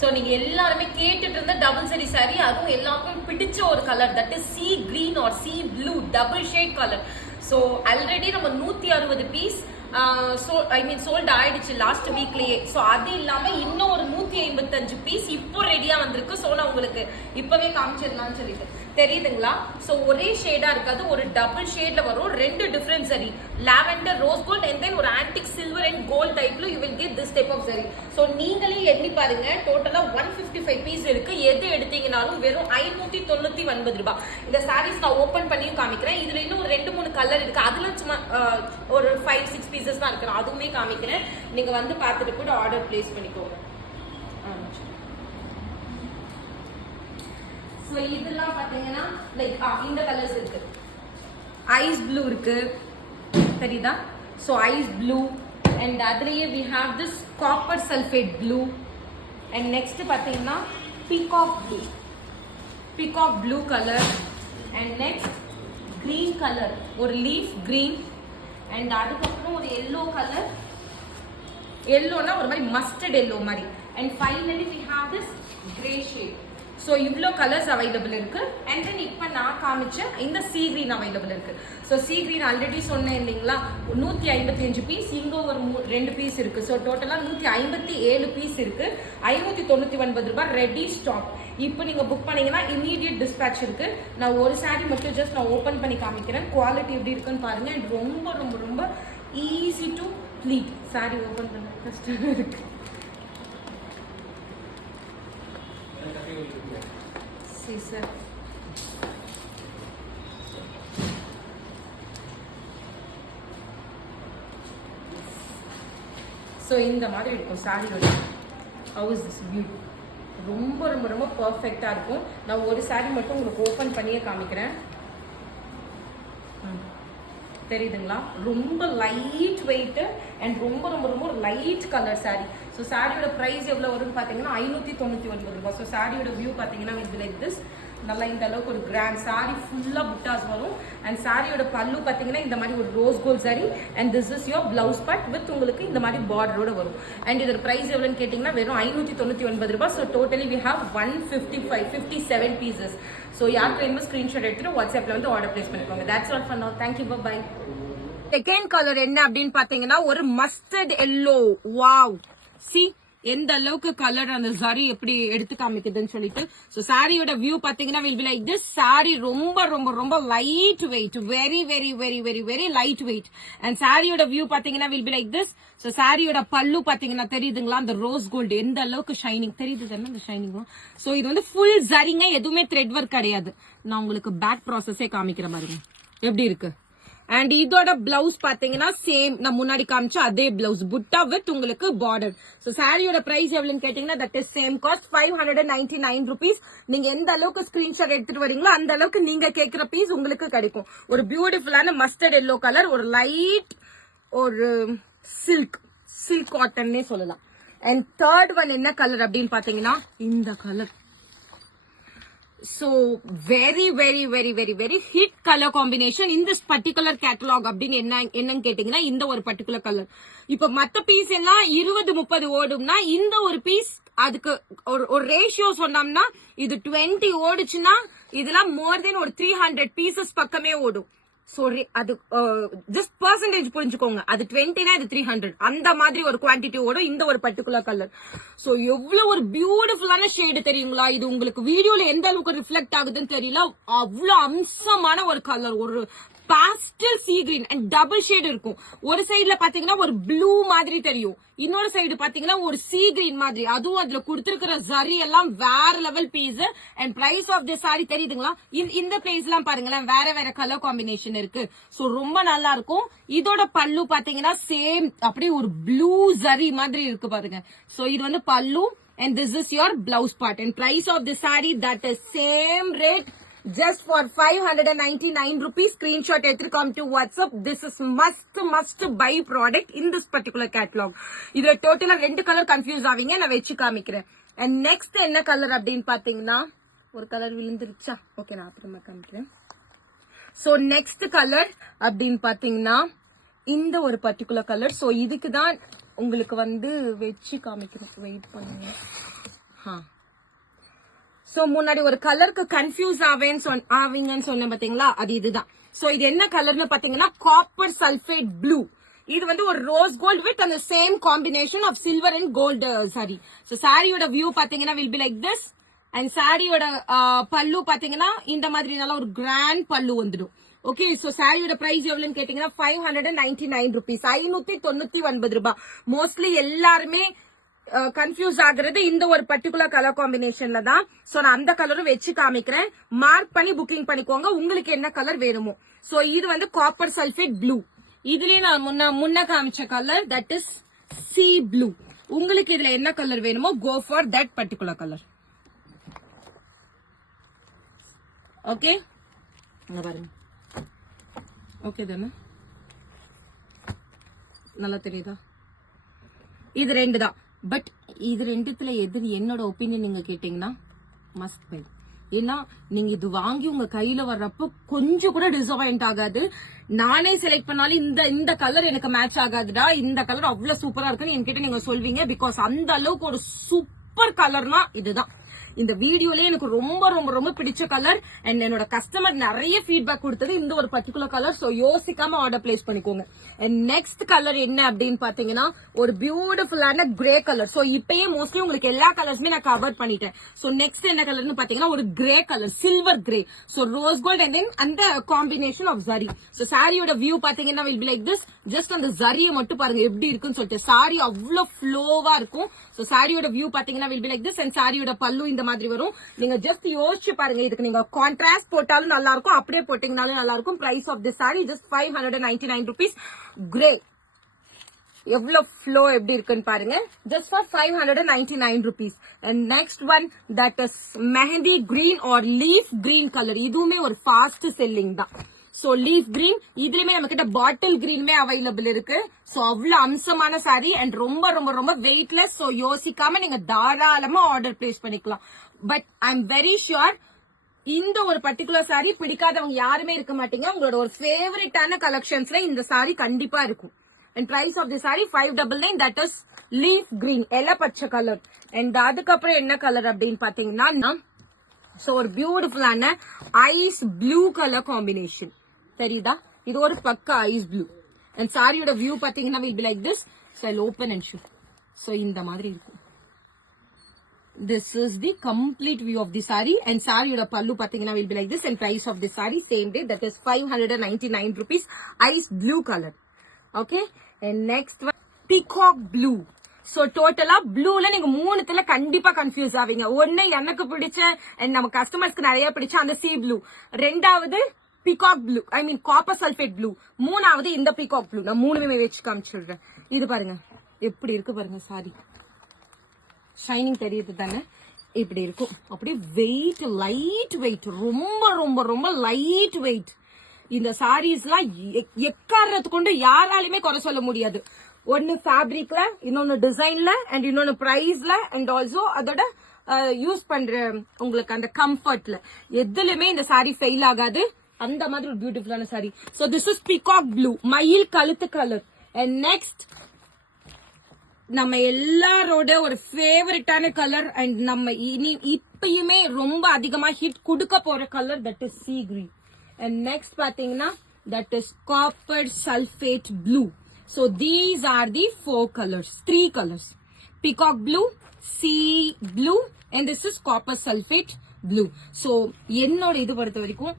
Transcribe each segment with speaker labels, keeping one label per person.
Speaker 1: So நீங்கள் எல்லாருமே கேட்டுட்டு இருந்த டபுள் சரி சாரி அதுவும் எல்லாருக்கும் பிடிச்ச ஒரு colour that is sea green or sea blue double shade colour so already நம்ம நூற்றி அறுபது பீஸ் ஐ மீன் சோல்ட் ஆயிடுச்சு லாஸ்ட் வீக்லயே ஸோ அது இல்லாம இன்னும் ஒரு நூத்தி ஐம்பத்தஞ்சு பீஸ் இப்போ ரெடியா வந்திருக்கு. ஸோ நான் உங்களுக்கு இப்பவே காமிச்சிடலாம்னு சொல்லிட்டு. தெரியுதுங்களா? ஸோ ஒரே ஷேடா இருக்காது. ஒரு டபுள் ஷேட்ல வரும். ரெண்டு டிஃப்ரெண்ட் சரி. Lavender rose gold and then ஒரு ஆன்டிக் சில்வர் அண்ட் கோல்ட் டைப்ல you will get this type of சரி. ஸோ நீங்களே எண்ணி பாருங்க. டோட்டலா ஒன் ஃபிஃப்டி ஃபைவ் பீஸ் இருக்கு. எது எடுத்தீங்கனாலும் வெறும் ஐநூத்தி தொண்ணூத்தி ஒன்பது ரூபாய். இந்த சாரீஸ் நான் ஓப்பன் பண்ணியும் காமிக்கிறேன். இதுல இன்னும் கலர் இருக்கு. அதெல்லாம் சும்மா ஒரு ஃபைவ் சிக்ஸ் பீசஸ் தான் இருக்கு. நான் அதுவுமே காமிக்கிறேன். நீங்க வந்து பார்த்துட்டு கூட ஆர்டர் பிளேஸ் பண்ணிக்கோங்க. ஸோ இதெல்லாம் பார்த்தீங்கன்னா லைக் இந்த கலர்ஸ் இருக்கு. ஐஸ் ப்ளூ இருக்கு. சரிதா ஸோ ஐஸ் ப்ளூ அண்ட் அதுலேயே we have this copper sulphate blue and next பார்த்தீங்கன்னா of blue peacock blue colour and next green colour ஒரு லீஃப் க்ரீன் அண்ட் அதுக்கப்புறம் ஒரு எல்லோ கலர் எல்லோனா ஒரு மாதிரி மஸ்டர்ட் எல்லோ மாதிரி. And finally we have this grey shade so இவ்வளோ colours available இருக்கு. அண்ட் தென் இப்போ நான் காமிச்ச இந்த சீ கிரீன் அவைலபிள் இருக்கு. ஸோ சீ கிரீன் ஆல்ரெடி சொன்னேன் இல்லைங்களா? நூற்றி ஐம்பத்தி அஞ்சு பீஸ் இங்கே ஒரு மூ ரெண்டு பீஸ் இருக்கு. ஸோ டோட்டலாக நூற்றி ஐம்பத்தி ஏழு பீஸ் இருக்கு. ஐநூற்றி தொண்ணூற்றி ஒன்பது ரூபாய் ரெடி ஸ்டாக் இப்போ நீங்கள் புக் பண்ணீங்கன்னா இமீடியட் டிஸ்பேச் இருக்கு. நான் ஒரு சாரீ மட்டும் ஜஸ்ட் நான் ஓப்பன் பண்ணி காமிக்கிறேன். குவாலிட்டி எப்படி இருக்குன்னு பாருங்க. And ரொம்ப ரொம்ப ரொம்ப easy to pleat sari open பண்ண கஷ்டமா இருக்கு. சரி சார் ஸோ இந்த மாதிரி இருக்கும் சாரியோட ஹவு இஸ் திஸ் வியூ ரொம்ப ரொம்ப ரொம்ப பர்ஃபெக்டாக இருக்கும். நான் ஒரு saree மட்டும் உங்களுக்கு ஓப்பன் பண்ணியே காமிக்கிறேன். ம். தெரியுதுங்களா? ரொம்ப லைட் வெயிட்டு அண்ட் ரொம்ப ரொம்ப ரொம்ப லைட் கலர் saree. ஸோ சாரியோட ப்ரைஸ் எவ்வளோ வரும்னு பார்த்தீங்கன்னா ஐநூற்றி தொண்ணூற்றி ஒன்பது ரூபா ஸோ சாரியோட வியூ பார்த்தீங்கன்னா இது லைக் திஸ் நல்லா இந்த அளவுக்கு ஒரு கிராண்ட் சாரி ஃபுல்லாக புட்டாஸ் வரும். அண்ட் சாரியோட பல்லு பார்த்தீங்கன்னா இந்த மாதிரி ஒரு rose gold sari and this is your blouse part with உங்களுக்கு இந்த மாதிரி பார்டரோட வரும். அண்ட் இதோட ப்ரைஸ் எவ்வளோன்னு கேட்டிங்கன்னா வெறும் ஐநூற்றி தொண்ணூற்றி ஒன்பது ரூபாய். So totally we have one fifty five fifty seven pieces so யாருக்கு வேணுமோ ஸ்க்ரீன்ஷாட் எடுத்துட்டு வாட்ஸ்அப்பில் வந்து ஆர்டர் பிளேஸ் பண்ணிக்கோங்க. That's all for now thank you bye second colour என்ன அப்படின்னு பாத்தீங்கன்னா ஒரு மஸ்டர்ட் எல்லோ வாவ் சி எந்த அளவுக்கு கலர் அந்த சாரி எப்படி எடுத்து காமிக்குதுன்னு சொல்லிட்டு. ஸோ சாரியோட வியூ பாத்தீங்கன்னா will be like this sari ரொம்ப ரொம்ப ரொம்ப light weight very very very very very light weight and சாரியோட வியூ பாத்தீங்கன்னா will be like this so சாரியோட பல்லு பாத்தீங்கன்னா தெரியுதுங்களா? அந்த ரோஸ் கோல்டு எந்த அளவுக்கு ஷைனிங் தெரியுது தானே அந்த ஷைனிங் சோ இது வந்து ஃபுல் சரிங்க எதுவுமே த்ரெட் ஒர்க் கிடையாது. நான் உங்களுக்கு பேக் ப்ராசஸே காமிக்கிற மாதிரி எப்படி இருக்கு? அண்ட் இதோட பிளவுஸ் பாத்தீங்கன்னா சேம் நான் முன்னாடி காமிச்ச அதே பிளவுஸ் புட்டா வித் உங்களுக்கு பார்டர் சோ சாரியோட பிரைஸ் எவ்வளவுன்னு கேட்டீங்கன்னா that is same cost five hundred ninety nine rupees நீங்க எந்த அளவுக்கு ஸ்கிரீன்ஷாட் எடுத்துட்டு வரீங்களோ அந்த அளவுக்கு நீங்க கேட்கிற பீஸ் உங்களுக்கு கிடைக்கும். ஒரு பியூட்டிஃபுல்லான மஸ்டர்ட் எல்லோ கலர் ஒரு லைட் ஒரு சில்க் சில்க் காட்டன்னே சொல்லலாம். அண்ட் தேர்ட் ஒன் என்ன கலர் அப்படின்னு பாத்தீங்கன்னா இந்த colour so very very very very very hit colour combination இந்த பர்டிகுலர் கேட்டலாக் அப்படின்னு என்ன என்னன்னு கேட்டீங்கன்னா இந்த ஒரு பர்டிகுலர் கலர் இப்ப மத்த பீஸ் எல்லாம் இருபது முப்பது ஓடும்னா இந்த ஒரு பீஸ் அதுக்கு ஒரு ஒரு ரேஷியோ சொன்னோம்னா இது டுவெண்ட்டி ஓடுச்சுன்னா இதெல்லாம் மோர் தென் ஒரு த்ரீ ஹண்ட்ரட் பீசஸ் பக்கமே ஓடும். ஸோ அது uh, ஜஸ்ட் பர்சன்டேஜ் புரிஞ்சுக்கோங்க. அது டுவெண்ட்டினா இது த்ரீ ஹண்ட்ரட் அந்த மாதிரி ஒரு குவான்டிட்டியோட இந்த ஒரு பர்டிகுலர் கலர் ஸோ எவ்வளோ ஒரு பியூட்டிஃபுல்லான ஷேடு தெரியுங்களா? இது உங்களுக்கு வீடியோல எந்த அளவுக்கு ரிஃப்ளெக்ட் ஆகுதுன்னு தெரியல. அவ்வளோ அம்சமான ஒரு கலர் ஒரு pastel sea green and double shade இருக்கும். ஒரு சைடுல பாத்தீங்கன்னா ஒரு ப்ளூ மாதிரி தெரியும். இன்னொரு சைடு பாத்தீங்கன்னா ஒரு சீ கிரீன் மாதிரி. அதுவும் அதுல கொடுத்திருக்கிற ஜரி எல்லாம் வேற level piece and price of the sari தெரியுதுங்களா? இந்த- இந்த பிளேஸ் எல்லாம் பாருங்களேன். வேற வேற கலர் காம்பினேஷன் இருக்கு. சோ ரொம்ப நல்லா இருக்கும். இதோட பல்லு பாத்தீங்கன்னா சேம் அப்படியே ஒரு ப்ளூ ஜரி மாதிரி இருக்கு பாருங்க. சோ இது வந்து பல்லு and this is your blouse part and price of the sari that is same rate just for 599 rupees screenshot come to whatsapp. This is must must buy product in this particular catalog. இதுல டோட்டலா ரெண்டு colour confuse ஆவீங்க நான் வச்சு காமிக்கிறேன். And next என்ன colour அப்படின்னு பாத்தீங்கன்னா ஒரு கலர் விழுந்துருச்சா? ஓகே நான் அப்புறமா காமிக்கிறேன். சோ நெக்ஸ்ட் கலர் அப்படின்னு பாத்தீங்கன்னா இந்த ஒரு பர்டிகுலர் கலர் சோ இதுக்கு தான் உங்களுக்கு வந்து வச்சு காமிக்கிறேன். வெயிட் பண்ணுங்க. ஆ சோ முன்னாடி ஒரு கலருக்கு கன்ஃபியூஸ் ஆவேன்னு சொன் ஆவீங்கன்னு சொன்னேன் பாத்தீங்களா? அது இதுதான். சோ இது என்ன கலர்னு பாத்தீங்கன்னா காப்பர் சல்ஃபேட் ப்ளூ இது வந்து ஒரு ரோஸ் கோல்ட் வித் அந்த same combination of silver and gold sari so சாரியோட வியூ பாத்தீங்கன்னா will be like this and சாரியோட பல்லு பாத்தீங்கன்னா இந்த மாதிரி நல்லா ஒரு கிராண்ட் பல்லு வந்துடும். ஓகே சோ சாரியோட பிரைஸ் எவ்வளவுன்னு கேட்டீங்கன்னா five hundred and ninety nine rupees ஐநூத்தி தொண்ணூத்தி ஒன்பது ரூபாய். மோஸ்ட்லி எல்லாருமே கன்ஃபியூஸ் ஆகுறது இந்த ஒரு பர்டிகுலர் கலர் காம்பினேஷன்ல தான். சோ நான் அந்த கலரும் வச்சு காமிக்கிறேன். மார்க் பண்ணி புக்கிங் பண்ணிக்கோங்க. உங்களுக்கு என்ன கலர் வேணுமோ. சோ இது வந்து காப்பர் சல்ஃபேட் ப்ளூ இதுலயே நான் முன்ன முன்ன காமிச்ச colour that is sea blue உங்களுக்கு இதுல என்ன கலர் வேணுமோ go for that particular colour okay பாருங்க. ஓகே தானே? நல்லா தெரியுதா? இது ரெண்டு தான். பட் இது ரெண்டுத்துல எது என்னோட ஒப்பீனியன் நீங்க கேட்டீங்கன்னா மஸ்ட் பை ஏன்னா நீங்க இது வாங்கி உங்க கையில வர்றப்போ கொஞ்சம் கூட டிசப்பாயிண்ட் ஆகாது. நானே செலக்ட் பண்ணாலும் இந்த இந்த கலர் எனக்கு மேட்ச் ஆகாதுடா இந்த கலர் அவ்வளவு சூப்பரா இருக்குன்னு என்கிட்ட நீங்க சொல்வீங்க பிகாஸ் அந்த அளவுக்கு ஒரு சூப்பர் கலர்னா இதுதான். இந்த வீடியோலயே எனக்கு ரொம்ப ரொம்ப ரொம்ப பிடிச்ச கலர் அண்ட் என்னோட கஸ்டமர் நிறைய ஃபீட்பேக் கொடுத்தது இந்த ஒரு பர்டிகுலர் கலர் சோ யோசிக்காம ஆர்டர் பிளேஸ் பண்ணிக்கோங்க. அண்ட் நெக்ஸ்ட் கலர் என்ன அப்படின்னு பாத்தீங்கன்னா ஒரு பியூட்டிஃபுல்லான கிரே கலர் சோ இப்பயே மோஸ்ட்லி உங்களுக்கு எல்லா கலர்ஸுமே நான் கவர் பண்ணிட்டேன். சோ நெக்ஸ்ட் என்ன கலர்னு பாத்தீங்கன்னா ஒரு grey colour silver grey so rose gold and then அந்த காம்பினேஷன் ஆஃப் சாரி சோ சாரியோட வியூ பாத்தீங்கன்னா will be like this just அந்த ஜரியை மட்டும் பாருங்க எப்படி இருக்குன்னு சொல்லிட்டு. சாரி அவ்வளவு ஃப்ளோவா இருக்கும். ஸோ சாரியோட வியூ பாத்தீங்கன்னா will be like this and சாரியோட பல்லு இந்த மாதிரி வரும். நீங்க ஜஸ்ட் யோசிச்சு பாருங்க. இதுக்கு நீங்க கான்ட்ராஸ்ட் போட்டாலும் நல்லா இருக்கும் அப்படியே போட்டீங்கனாலும் நல்லா இருக்கும் price of this sari just five hundred ninety nine rupees grey எவ்வளோ ஃப்ளோ எப்படி இருக்குன்னு பாருங்க. Just for five hundred and ninety nine rupees and next one that is mehndi green or leaf green colour இதுவுமே ஒரு fast selling தான். So leaf green இதுலயுமே நம்ம கிட்ட பாட்டில் கிரீனுமே அவைலபிள் இருக்கு. சோ அவ்வளவு அம்சமான சாரி அண்ட் ரொம்ப ரொம்ப ரொம்ப வெயிட்லெஸ் சோ யோசிக்காம நீங்க தாராளமா ஆர்டர் பிளேஸ் பண்ணிக்கலாம். But I am very sure இந்த ஒரு பர்டிகுலர் சாரி பிடிக்காதவங்க யாருமே இருக்க மாட்டீங்க. உங்களோட ஒரு ஃபேவரட்டான கலெக்ஷன்ஸ்ல இந்த சாரி கண்டிப்பா இருக்கும். And price of the sari five double nine that is leaf green எல பச்சை கலர் அண்ட் அதுக்கப்புறம் என்ன கலர் அப்படின்னு பாத்தீங்கன்னா ஸோ ஒரு பியூட்டிஃபுல்லான ஐஸ் ப்ளூ கலர் காம்பினேஷன் தெரியுதா? இது ஒரு பக்க ஐஸ் ப்ளூ அண்ட் சாரியோட வியூ பார்த்தீங்கன்னா will be like this so open and show so இந்த மாதிரி இருக்கும். This is the complete view of the sari and சாரியோட பல்லு பார்த்தீங்கன்னா will be like this and price of the sari same day that is five hundred and ninety nine rupees ice blue colour okay and next peacock blue so டோட்டலா ப்ளூல நீங்க மூணுத்துல கண்டிப்பா confuse ஆவீங்க. ஒண்ணு எனக்கு பிடிச்ச நம்ம கஸ்டமர்ஸ்க்கு நிறைய பிடிச்ச அந்த சி ப்ளூ ரெண்டாவது peacock blue I mean copper sulphate blue மூணாவது இந்த பிகாக் ப்ளூ நான் மூணுமே வச்சு காமிச்சிடுறேன். இது பாருங்க. எப்படி இருக்கு பாருங்க சாரி. ஷைனிங் தெரியுது தானே? இப்படி இருக்கும். அப்படியே வெயிட் லைட் வெயிட் ரொம்ப ரொம்ப ரொம்ப லைட் வெயிட் இந்த சாரீஸ்லாம் எக்காரத்து கொண்டு யாராலையுமே குறை சொல்ல முடியாது. ஒன்னு ஃபேப்ரிக்ல இன்னொன்னு டிசைன்ல அண்ட் இன்னொன்னு பிரைஸ்ல அண்ட் ஆல்சோ அதோட யூஸ் பண்ற உங்களுக்கு அந்த கம்ஃபர்ட்ல எதுலயுமே இந்த சாரி ஃபெயில் ஆகாது. அந்த மாதிரி ஒரு பியூட்டிஃபுல்லான sari so this is peacock blue மயில் கழுத்து கலர் அண்ட் நெக்ஸ்ட் நம்ம எல்லாரோட ஒரு ஃபேவரட்டான கலர் அண்ட் நம்ம இனி இப்பயுமே ரொம்ப அதிகமா ஹிட் கொடுக்க போற colour that is sea green and next பாத்தீங்கன்னா that is copper sulphate blue so these are the four colours three colours Peacock blue sea blue and this is copper sulphate blue so என்னோட இது பொறுத்த வரைக்கும்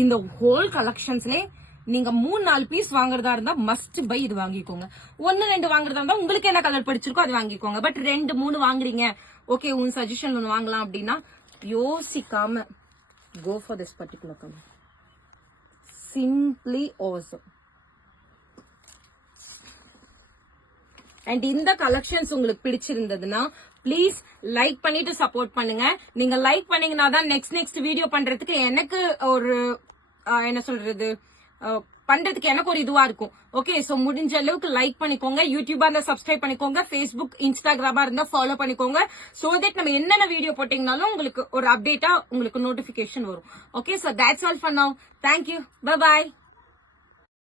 Speaker 1: இந்த whole கலெக்ஷன்ஸ்லே நீங்க மூணு நாலு piece வாங்குறதா இருந்தா மஸ்ட் பை இது வாங்கிக்கோங்க. ஒன்னு ரெண்டு வாங்குறதா இருந்தா உங்களுக்கு என்ன கலர் பிடிச்சிருக்கோ அது வாங்கிக்கோங்க. பட் ரெண்டு மூணு வாங்குறீங்க. ஓகே உன் சஜஷன் ஒன்று வாங்கலாம் அப்படின்னா யோசிக்காம go for this particular colour simply awesome and இந்த கலெக்ஷன்ஸ் உங்களுக்கு பிடிச்சிருந்ததுன்னா ப்ளீஸ் லைக் பண்ணிட்டு சப்போர்ட் பண்ணுங்க. நீங்க லைக் பண்ணீங்கன்னா தான் நெக்ஸ்ட் நெக்ஸ்ட் வீடியோ பண்றதுக்கு எனக்கு ஒரு என்ன சொல்றது பண்றதுக்கு எனக்கு ஒரு இதுவா இருக்கும். ஓகே சோ முடிஞ்ச அளவுக்கு லைக் பண்ணிக்கோங்க. யூடியூபா இருந்தா சப்ஸ்கிரைப் பண்ணிக்கோங்க. ஃபேஸ்புக் இன்ஸ்டாகிராமா இருந்தா ஃபாலோ பண்ணிக்கோங்க. சோ தட் நம்ம என்னென்ன வீடியோ போட்டீங்கனாலும் உங்களுக்கு ஒரு அப்டேட்டா உங்களுக்கு நோட்டிபிகேஷன் வரும். Okay so that's all for now thank you bye bye